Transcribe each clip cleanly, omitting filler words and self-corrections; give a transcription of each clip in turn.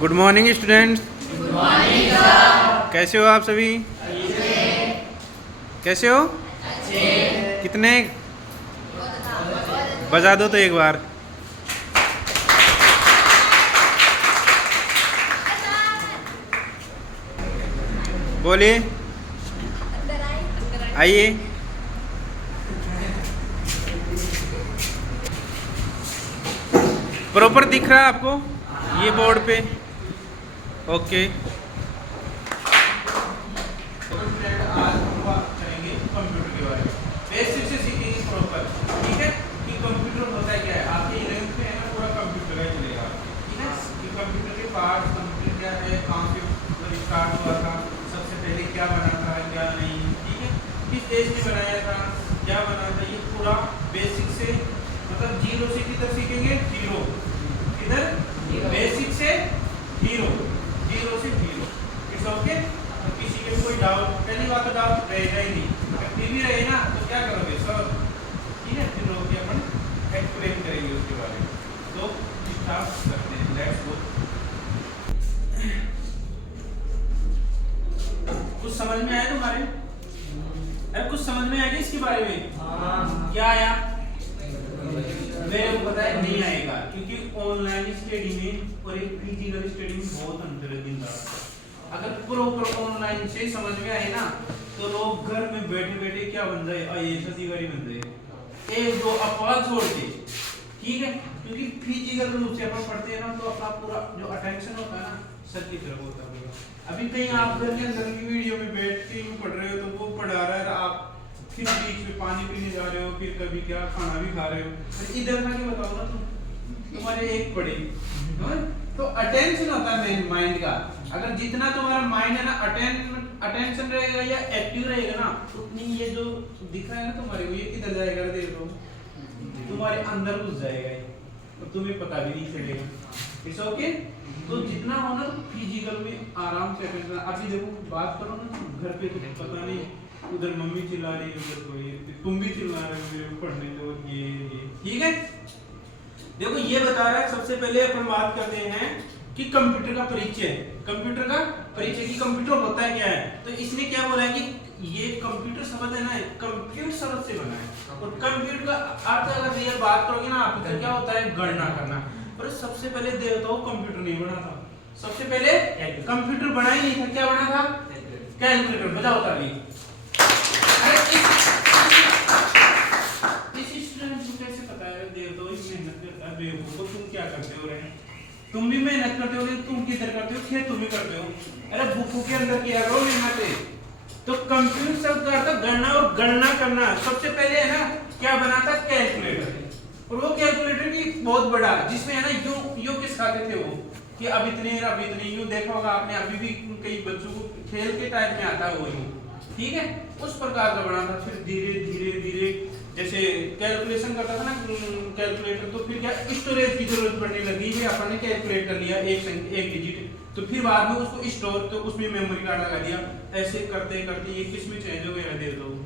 Good morning students. Good morning sir. कैसे हो आप सभी? कैसे हो? कितने बजा दो तो एक बार। बोलिए, आइए। प्रॉपर दिख रहा है आपको ये बोर्ड पे? ओके। आज हम बात करेंगे कंप्यूटर के बारे में, बेसिक से सीखेंगे प्रॉपर। ठीक है कि कंप्यूटर होता है क्या है। आपके 11th में है ना, पूरा कंप्यूटर ही चलेगा। ठीक है कि कंप्यूटर के पार्ट्स, कंप्यूटर क्या है, कहाँ से मतलब स्टार्ट हुआ था, सबसे पहले क्या बना था, क्या नहीं, ठीक है, किस देश ने बनाया था, क्या बना था, ये पूरा बेसिक से मतलब जीरो से किधर सीखेंगे, जीरो किधर, बेसिक से जीरो, जीरो से जीरो। It's okay. तो किसी के कोई डाउट, पहली बात तो डाउट रहेगा ही नहीं। अगर टीवी रहे ना तो क्या करोगे सर, ठीक है, फिर लोग अपन एक्सप्लेन करेंगे उसके बारे में। तो स्टार्ट करते हैं, लेट्स गो। कुछ समझ में आया तुम्हारे? अरे कुछ समझ में आएगा इसके बारे में? क्या आया? मेरे को पता है नहीं आएगा, क्योंकि ऑनलाइन स्टडी में और एक फिजिकल स्टडी में बहुत अंतर है दिन रात। अगर प्रॉपर ऑनलाइन से समझ में आए ना तो लोग घर में बैठे बैठे क्या बन जाए, आईएएस अधिकारी बन जाए, एक दो अफवाह छोड़ के। ठीक है, क्योंकि फिजिकल रूप से अपन पढ़ते हैं ना तो अपना पूरा जो अटेंशन होता है ना सर की तरफ होता है। अभी कहीं आप घर के अंदर की वीडियो में बैठ के पढ़ रहे हो तो वो पढ़ा रहा है, आप फिर बीच में पानी पीने जा रहे हो, फिर कभी क्या खाना भी खा रहे हो, तो इधर का क्या बताओ ना तुम्हारे एक पड़े। तो अटेंशन होता है मेन माइंड का। अगर जितना तुम्हारा माइंड है ना अटेंशन रहेगा या एक्टिव रहेगा ना, उतनी ये जो दिख रहा है ना तुम्हारे को, ये किधर जाएगा देखो, तुम्हारे अंदर घुस जाएगा ये, और तुम्हें पता भी नहीं चलेगा। It's okay. तो जितना हो ना फिजिकल में आराम से अटेंशन। अभी देखो बात करो ना घर पे तो पता नहीं, उधर मम्मी चिल्ला रही है, उधर कोई, तुम भी चिल्ला रहे हो पढ़ने दो ये। ठीक है, देखो ये बता रहा है। सबसे पहले अपन बात करते हैं कि कंप्यूटर का परिचय। कंप्यूटर का परिचय कि कंप्यूटर होता है क्या है। तो इसने क्या बोला है कि ये कंप्यूटर शब्द है ना, कंप्यूटर शब्द से बना है। और कंप्यूटर का अर्थ अगर ये बात करोगे ना आप, तो क्या होता है, गणना करना। और सबसे पहले देखो कंप्यूटर नहीं बना था, सबसे पहले कंप्यूटर बना ही नहीं था। क्या बना था? कैलकुलेटर। बजाओ ताली। अरे इस स्टूडेंट को कैसे पता है? देव तो मेहनत करता है, बेवकूफ। तुम क्या करते हो रे? तुम भी मेहनत करते हो, तुम किधर करते हो? खेत तुम ही करते हो। अरे बुकों के अंदर किया करो मेहनत। तो कंप्यूटर शब्द का अर्थ गणना और गणना करना। सबसे पहले है ना क्या बना था? कैलकुलेटर। और वो कैलकुलेटर की बहुत बड़ा, जिसमें है ना यूं सिखाते थे वो कि अब इतने यूं। देखा होगा आपने, अभी भी कई बच्चों को खेल के टाइप में आता है वो यूं। ठीक है, उस प्रकार का बना था। फिर धीरे धीरे धीरे जैसे कैलकुलेशन करता था ना कैलकुलेटर, तो फिर क्या स्टोरेज की जरूरत पड़ने लगी। अपन ने कैलकुलेट कर लिया एक डिजिट, तो फिर बाद में उसको स्टोर, तो उसमें मेमोरी कार्ड लगा दिया। ऐसे करते करते ये किस में चेंज हो गया? दे दो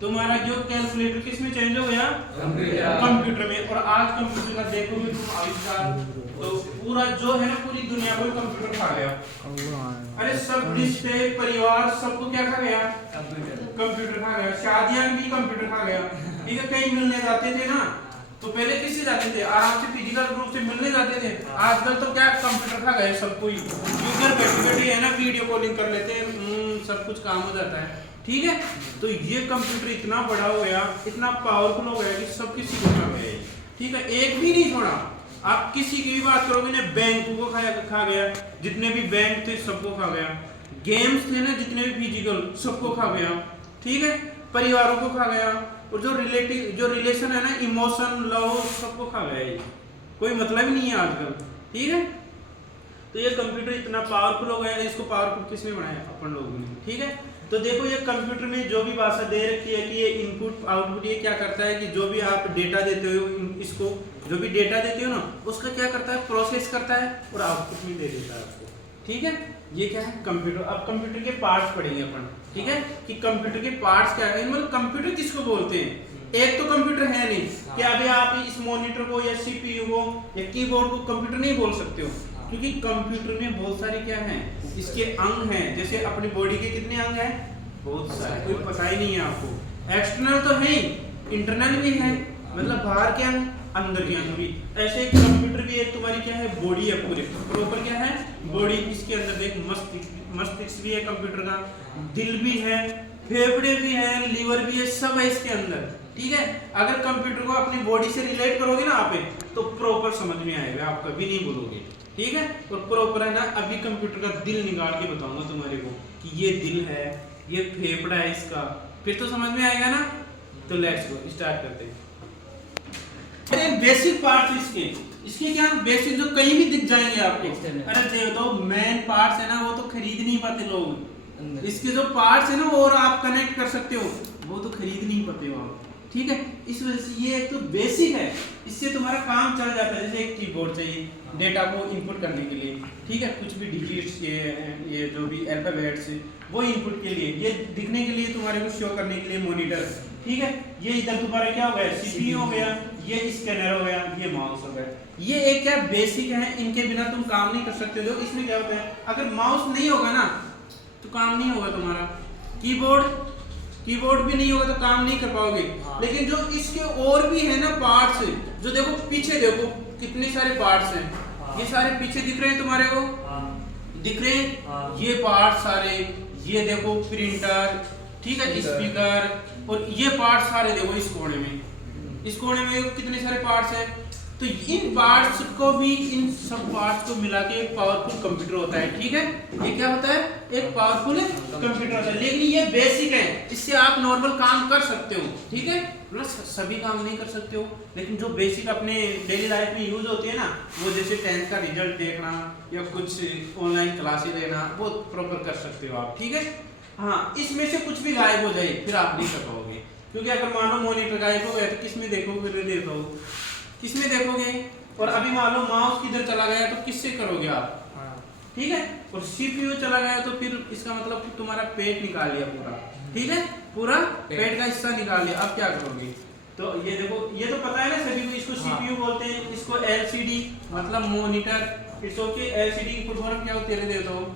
तुम्हारा जो कैलकुलेटर किस में चेंज हो गया? कंप्यूटर में। और आज कंप्यूटर का देखोगे तुम आविष्कार, तो पूरा जो है ना पूरी दुनिया को कंप्यूटर खा गया। अरे सब रिश्ते परिवार सबको क्या खा गया? कंप्यूटर खा गया। शादियां भी कंप्यूटर खा गया। ठीक है, कहीं मिलने जाते थे ना तो पहले किससे जाते थे? आराम से फिजिकल रूप से मिलने जाते थे। आजकल तो क्या कंप्यूटर खा गए सबको ही। घर बैठे बैठे है ना वीडियो कॉलिंग कर लेते हैं, सब कुछ काम हो जाता है। ठीक है, तो ये कंप्यूटर इतना बड़ा हो गया, इतना पावरफुल हो गया कि सब किसी को खा गया। ठीक है, एक भी नहीं छोड़ा। आप किसी की भी बात करोगे ना, बैंक को खा गया, जितने भी बैंक थे सबको खा गया। गेम्स थे ना जितने भी फिजिकल, सबको खा गया। ठीक है, परिवारों को खा गया। और जो रिलेशन है ना, इमोशन लव, सबको खा गया ये। कोई मतलब ही नहीं है आजकल। ठीक है, तो ये कंप्यूटर इतना पावरफुल हो गया। इसको पावरफुल किसने बनाया? अपन लोगों ने। ठीक है, तो देखो ये कंप्यूटर में जो भी भाषा दे रखी है कि ये इनपुट आउटपुट, ये क्या करता है कि जो भी आप डेटा देते हो, इसको जो भी डेटा देते हो ना, उसका क्या करता है? प्रोसेस करता है और आउटपुट में दे देता है आपको। ठीक है, ये क्या है? कंप्यूटर। अब कंप्यूटर के पार्ट्स पढ़ेंगे अपन। ठीक है, कि कंप्यूटर के पार्ट्स क्या है, मतलब कंप्यूटर किसको बोलते हैं। एक तो कंप्यूटर है नहीं कि अभी आप इस मॉनिटर को या सीपीयू को या कीबोर्ड को कंप्यूटर नहीं बोल सकते हो। क्योंकि कंप्यूटर में बहुत सारे क्या हैं, इसके अंग हैं। जैसे अपनी बॉडी के कितने अंग हैं, बहुत सारे, कोई पता ही नहीं है आपको। एक्सटर्नल तो है ही, इंटरनल भी है, मतलब बाहर के अंग, अंदर के अंग भी। ऐसे कंप्यूटर भी एक तुम्हारी क्या है, बॉडी है पूरे प्रॉपर क्या है, बॉडी। इसके अंदर देख मस्तिष्क भी है कंप्यूटर का, दिल भी है, फेफड़े भी है, लीवर भी है, सब है इसके अंदर। ठीक है, अगर कंप्यूटर को अपनी बॉडी से रिलेट करोगे ना आप, तो प्रॉपर समझ में आएगा, आप कभी नहीं भूलोगे। ठीक है, और प्रॉपर है ना। अभी कंप्यूटर का दिल निकाल के बताऊंगा तुम्हारे को कि ये दिल है, ये फेफड़ा है इसका, फिर तो समझ में आएगा ना। तो लेट्स गो, स्टार्ट करते हैं। बेसिक पार्ट्स इसके क्या बेसिक जो कहीं भी दिख जाएंगे आपको। अरे देखो मेन पार्ट्स है ना, वो तो खरीद नहीं पाते लोग। इसके जो पार्ट्स है ना, और आप कनेक्ट कर सकते हो, वो तो खरीद नहीं पाते हो आप। ठीक है, इस वजह से ये एक तो बेसिक है, इससे तुम्हारा काम चल जाता है। जैसे एक कीबोर्ड चाहिए डेटा को इनपुट करने के लिए, ठीक है, कुछ भी डिजिट्स, ये जो भी अल्फाबेट्स वो इनपुट के लिए, ये दिखने के लिए, तुम्हारे को शो करने के लिए मॉनिटर। ठीक है, ये इधर तुम्हारा क्या हो गया, सीपीयू हो गया, ये स्कैनर हो गया, ये माउस हो गया। ये एक क्या बेसिक है, इनके बिना तुम काम नहीं कर सकते हो। इसमें क्या होता है, अगर माउस नहीं होगा ना तो काम नहीं होगा तुम्हारा। कीबोर्ड भी नहीं होगा तो काम नहीं कर पाओगे। लेकिन जो इसके और भी है ना पार्ट्स, जो देखो पीछे देखो कितने सारे पार्ट्स हैं। ये सारे पीछे दिख रहे हैं तुम्हारे को, दिख रहे हैं ये पार्ट सारे। ये देखो प्रिंटर, ठीक है, स्पीकर, और ये पार्ट सारे देखो इस कोने में कितने सारे पार्ट्स हैं। तो इन पार्ट्स को भी, इन सब पार्ट्स को मिला के एक पावरफुल कंप्यूटर होता है। ठीक है, ये क्या होता है, एक पावरफुल कंप्यूटर होता है। लेकिन ये बेसिक है, इससे आप नॉर्मल काम कर सकते हो। ठीक है, मतलब सभी काम नहीं कर सकते हो, लेकिन जो बेसिक अपने डेली लाइफ में यूज होती है ना, वो जैसे 10th का रिजल्ट देखना या कुछ ऑनलाइन क्लासेस लेना, वो प्रॉपर कर सकते हो आप। ठीक है, हाँ, इसमें से कुछ भी गायब हो जाए फिर आप नहीं कर पाओगे। क्योंकि अगर मान लो मॉनिटर गायब हो गया तो किस में देखोगे, फिर देखो किसमें देखोगे। और अभी मान लो माउस किधर चला गया तो किससे करोगे आप। ठीक है, और सीपीयू चला गया तो फिर इसका मतलब कि तुम्हारा पेट निकाल लिया पूरा। ठीक है, पूरा पेट का हिस्सा निकाल लिया, अब क्या करोगे। तो ये देखो, ये तो पता है ना सभी को, इसको सीपीयू बोलते हैं, इसको एलसीडी मतलब मॉनिटर। इट्स ओके, एलसीडी की फुल फॉर्म क्या होती है, देता हूं,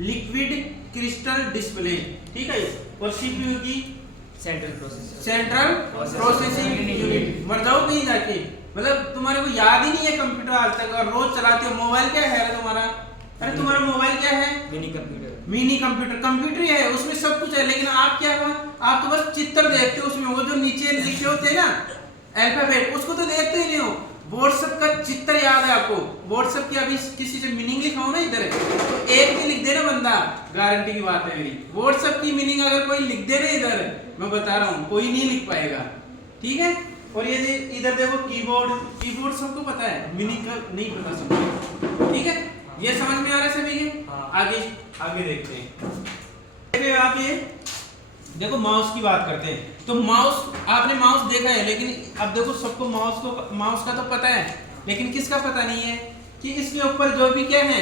लिक्विड क्रिस्टल डिस्प्ले। ठीक है, और सीपीयू की सेंट्रल प्रोसेसिंग यूनिट। मर जाओ कहीं जाके, मतलब तुम्हारे को याद ही नहीं है कंप्यूटर आज तक, और रोज चलाते हो। मोबाइल क्या है तुम्हारा, अरे तुम्हारा मोबाइल क्या है, मिनी कंप्यूटर। कंप्यूटर ही है, उसमें सब कुछ है, लेकिन आप क्या हो, आप तो बस चित्र देखते हो उसमें, वो जो नीचे लिखे होते हैं ना अल्फाबेट, उसको तो देखते ही नहीं हो। व्हाट्सएप का चित्र याद है आपको, व्हाट्सएप की अभी किसी से मीनिंग लिखा हो ना इधर, तो एक भी लिख दे ना बंदा, गारंटी की बात है मेरी। व्हाट्सएप की मीनिंग अगर कोई लिख दे ना इधर, मैं बता रहा हूँ कोई नहीं लिख पाएगा। ठीक है, और ये इधर देखो कीबोर्ड सबको पता है, मीनिंग का नहीं पता सबको। ठीक है, ये समझ में आ रहा है सभी के। आगे देखते हैं। आप ये देखो माउस की बात करते हैं, तो माउस, आपने माउस देखा है, लेकिन अब देखो सबको माउस का तो पता है, लेकिन किसका पता नहीं है कि इसके ऊपर जो भी क्या है,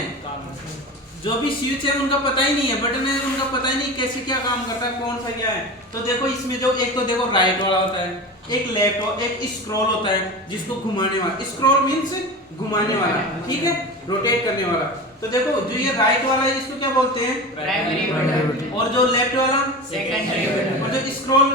जो भी स्विच है उनका पता ही नहीं है, बटन है उनका पता ही नहीं कैसे क्या काम करता है, कौन सा क्या है। तो देखो इसमें जो एक तो देखो राइट वाला होता है, एक लेफ्ट, एक स्क्रॉल होता है जिसको घुमाने वाला, स्क्रॉल मीन्स घुमाने वाला, ठीक है, रोटेट करने वाला। तो देखो जो ये राइट वाला है इसको क्या बोलते हैं, प्राइमरी बटन, और जो लेफ्ट वाला सेकेंडरी बटन, और जो स्क्रॉल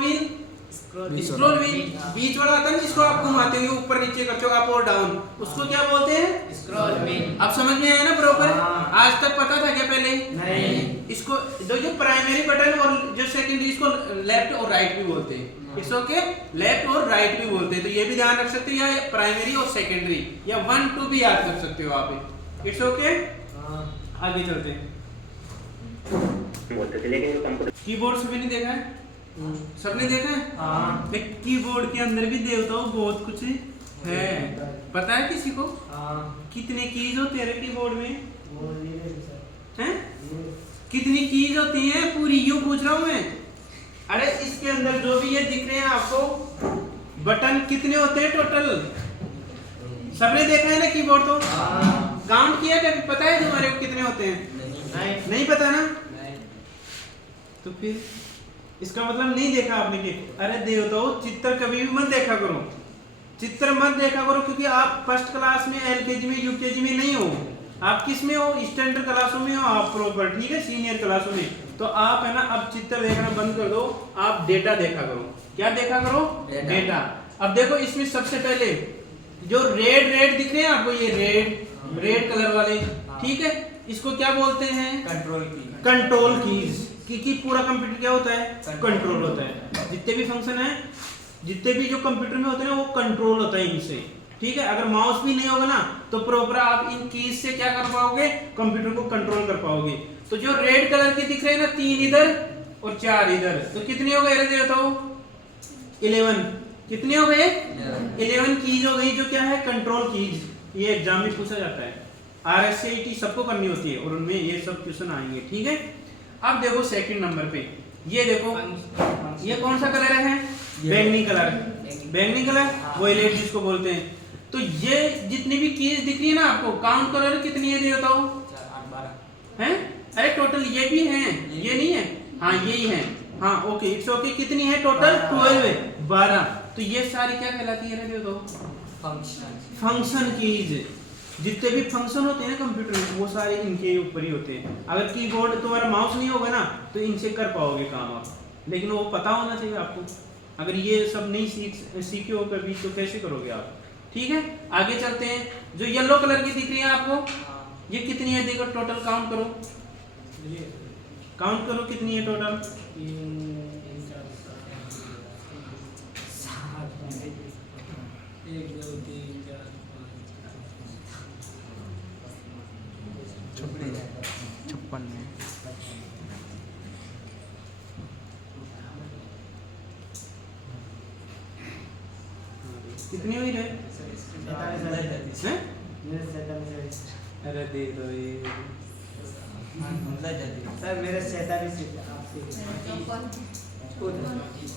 व्हील बीच वाला आता है ना, जिसको आप घुमाते हो ऊपर नीचे करते हो, अप और डाउन, उसको क्या बोलते हैं, स्क्रॉल व्हील। अब समझ में आया ना प्रॉपर। आज तक पता था क्या पहले, नहीं। इसको जो प्राइमरी बटन और जो सेकेंडरी, इसको लेफ्ट और राइट भी बोलते हैं। इट्स ओके, लेफ्ट और राइट भी बोलते हैं, तो ये भी ध्यान रख सकते हो, या प्राइमरी और सेकेंडरी, या 1 2 भी याद कर सकते हो आप। इट्स ओके, आगे चलते हैं। कीबोर्ड सभी ने देखा है, सबने देखा है। हाँ। कीबोर्ड के अंदर भी देवताओं बहुत कुछ है, पता है किसी को। हाँ। कितने कीज होते हैं कीबोर्ड में, हैं? कितनी कीज होती हैं, पूरी यूं पूछ रहा हूं मैं। अरे इसके अंदर जो भी ये दिख रहे हैं आपको बटन, कितने होते हैं टोटल, सबने देखा है ना कीबोर्ड तो। हाँ। काउंट किया कभी, पता है तुम्हारे को कितने होते हैं, नहीं पता ना, तो फिर इसका मतलब नहीं देखा आपने कि, अरे देवताओं चित्र कभी भी मत देखा करो, चित्र मत देखा करो, क्योंकि आप फर्स्ट क्लास में, एलकेजी में, यूकेजी में नहीं हो, आप किस में हो, स्टैंडर्ड क्लासों में हो आप प्रॉपर, ठीक है, सीनियर क्लासों में। तो आप है ना अब चित्र देखना बंद कर दो, आप डेटा देखा करो। क्या देखा करो? डेटा। अब देखो इसमें सबसे पहले जो रेड दिख रहे हैं आपको, ये रेड कलर वाले, ठीक है, इसको क्या बोलते हैं? Control keys. की पूरा कंप्यूटर क्या होता है? कंट्रोल होता है। जितने भी फंक्शन है, जितने भी जो कंप्यूटर में होते हैं वो कंट्रोल होता है इनसे, ठीक है। अगर माउस भी नहीं होगा ना तो प्रॉपर आप इन कीज से क्या कर पाओगे? कंप्यूटर को कंट्रोल कर पाओगे। तो जो रेड कलर के दिख रहे हैं ना, 3 इधर और 4 इधर, तो कितनी हो गई? बताओ 11। कितनी हो गई? 11 कीज हो गई, जो क्या है? Control keys. ये एग्जाम में पूछा जाता है, RSCT सबको करनी होती है और उनमें ये सब क्वेश्चन आएंगे, ठीक है। अब देखो सेकंड नंबर पे, ये देखो, ये कौन सा कलर है? बैंगनी कलर। बैंगनी कलर वॉयलेट जिसको बोलते हैं। तो ये जितनी भी कीज दिख रही है ना आपको, काउंट करो कितनी है, बताओ। 8-12 हैं? अरे टोटल ये भी हैं, ये नहीं है, हाँ यही है, हाँ ओके, इट्स ओके। कितनी है टोटल? 12 है, 12। तो ये सारी क्या कहलाती है? देखो फंक्शन कीज। जितने भी फंक्शन होते हैं ना कंप्यूटर में, वो सारे इनके ऊपर ही होते हैं। अगर कीबोर्ड तुम्हारा माउस नहीं होगा ना तो इनसे कर पाओगे काम आप, लेकिन वो पता होना चाहिए आपको। अगर ये सब नहीं सीखे हो कभी तो कैसे करोगे आप, ठीक है। आगे चलते हैं। जो येलो कलर की दिख रही है आपको, ये कितनी है? देखो टोटल काउंट करो, काउंट करो कितनी है टोटल। 56 में कितनी हुई रे? अरे दे दो ये सर मेरे 47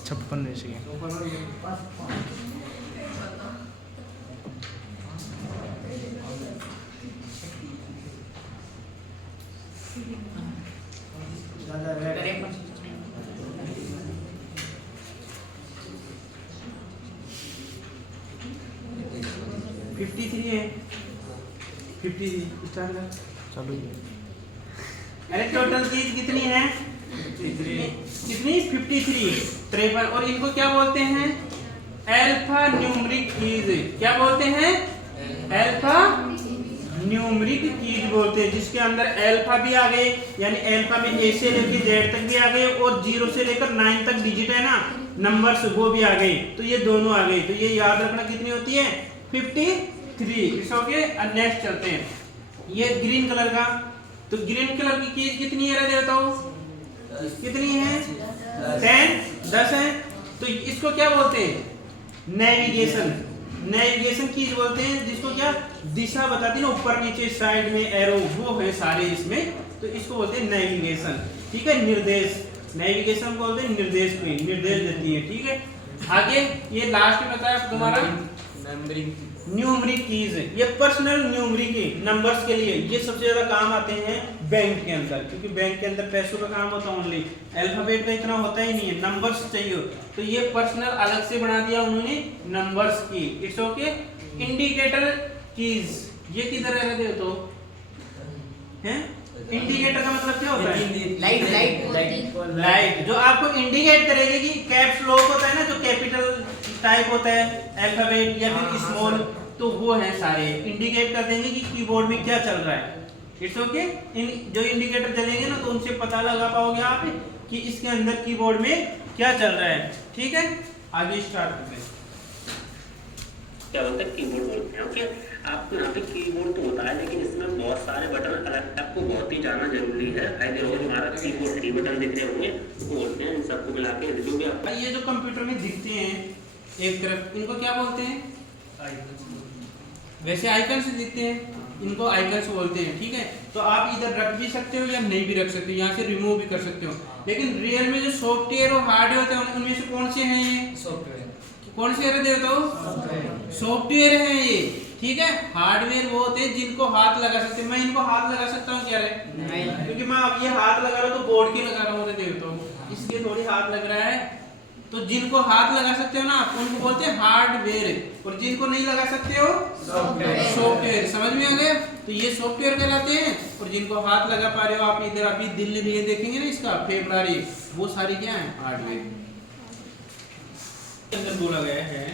56 में से 53 है। 53 स्टार्ट कर। चलो। अरे टोटल चीज कितनी है? 53। कितनी? 53, 53। और इनको क्या बोलते हैं? Alpha numeric keys. क्या बोलते हैं? अल्फा न्यूमरिक कीज बोलते हैं, जिसके अंदर अल्फा भी आ गए, यानी अल्फा में A से लेकर Z तक भी आ गए, और 0 से लेकर 9 तक डिजिट है ना, नंबर्स, वो भी आ गए। तो ये दोनों आ गए। तो ये याद रखना कितनी होती है? 53। It's okay. अब नेक्स्ट चलते हैं। ये ग्रीन कलर का, तो ग्रीन कलर की कीज कितनी है? बताओ कितनी है? 10 है। तो इसको क्या बोलते हैं? नेविगेशन। नेविगेशन कीज बोलते हैं, जिसको क्या दिशा बताती है ना, ऊपर नीचे साइड में एरो, वो है सारे इसमें। तो इसको बोलते हैं नेविगेशन, ठीक है। निर्देश, नेविगेशन बोलते हैं निर्देश को, निर्देश देती है, ठीक है। आगे ये लास्ट में बताया तुम्हारा न्यूमरिक कीज। ये पर्सनल न्यूमरिक नंबर्स के लिए ये सबसे ज्यादा काम आते हैं बैंक के अंदर, क्योंकि बैंक के अंदर पैसों का काम होता है ओनली, अल्फाबेट का इतना होता ही नहीं है, नंबर्स चाहिए। तो ये पर्सनल अलग से बना दिया उन्होंने, नंबर्स की। It's okay. इंडिकेटर कीज, ये किधर है? तो हैं? इंडिकेटर का मतलब क्या होता है? लाइट, जो आपको इंडिकेट करेगी कि कैप्स लॉक होता है ना, जो कैपिटल टाइप होता है अल्फाबेट या फिर स्मॉल, तो वो है सारे इंडिकेट कर देंगे कि कीबोर्ड में क्या चल रहा है। It's okay. इन जो इंडिकेटर चलेंगे ना, तो उनसे पता लगा पाओगे आप कि इसके अंदर कीबोर्ड में क्या चल रहा है, ठीक है। आगे स्टार्ट करते हैं। क्या होता है? कीबोर्ड बोलते हैं। ओके, आपको यहाँ पे कीबोर्ड तो होता है, लेकिन इसमें बहुत सारे बटन अलग, आपको बहुत ही जानना जरूरी है। आइए जो हमारा कीबोर्ड 3 बटन दिख रहे होंगे, वो बोलते हैं। इन सबको मिला के जो भी आप ये जो कंप्यूटर में दिखते हैं एक तरफ, इनको क्या बोलते हैं? वैसे आइकन्स दिखते हैं, इनको आइकन्स बोलते हैं, ठीक है। तो आप इधर रख भी सकते हो या नहीं भी रख सकते हो, यहाँ से रिमूव भी कर सकते हो। लेकिन रियल में जो सॉफ्टवेयर और हार्डवेयर होते हैं, उनमें से कौन से हैं? ये सॉफ्टवेयर। कौन से है? तो सॉफ्टवेयर है ये, ठीक है। हार्डवेयर वो होते हैं जिनको हाथ लगा सकते हैं। मैं इनको हाथ लगा सकता हूँ क्या? नहीं, क्योंकि मैं अब ये हाथ लगा रहा हूँ तो बोर्ड के लगा रहा हूँ, देखो तो इसलिए थोड़ी हाथ लग रहा है, तो जिनको हाथ लगा सकते हो ना आप उनको बोलते हैं हार्डवेयर, और जिनको नहीं लगा सकते हो सॉफ्टवेयर। समझ में आ गया? तो ये सॉफ्टवेयर कहलाते हैं, और जिनको हाथ लगा पा रहे हो आप इधर अभी दिल्ली में देखेंगे ना इसका फेब्रुआरी, वो सारी क्या है हार्डवेयर। अंदर बोला गया है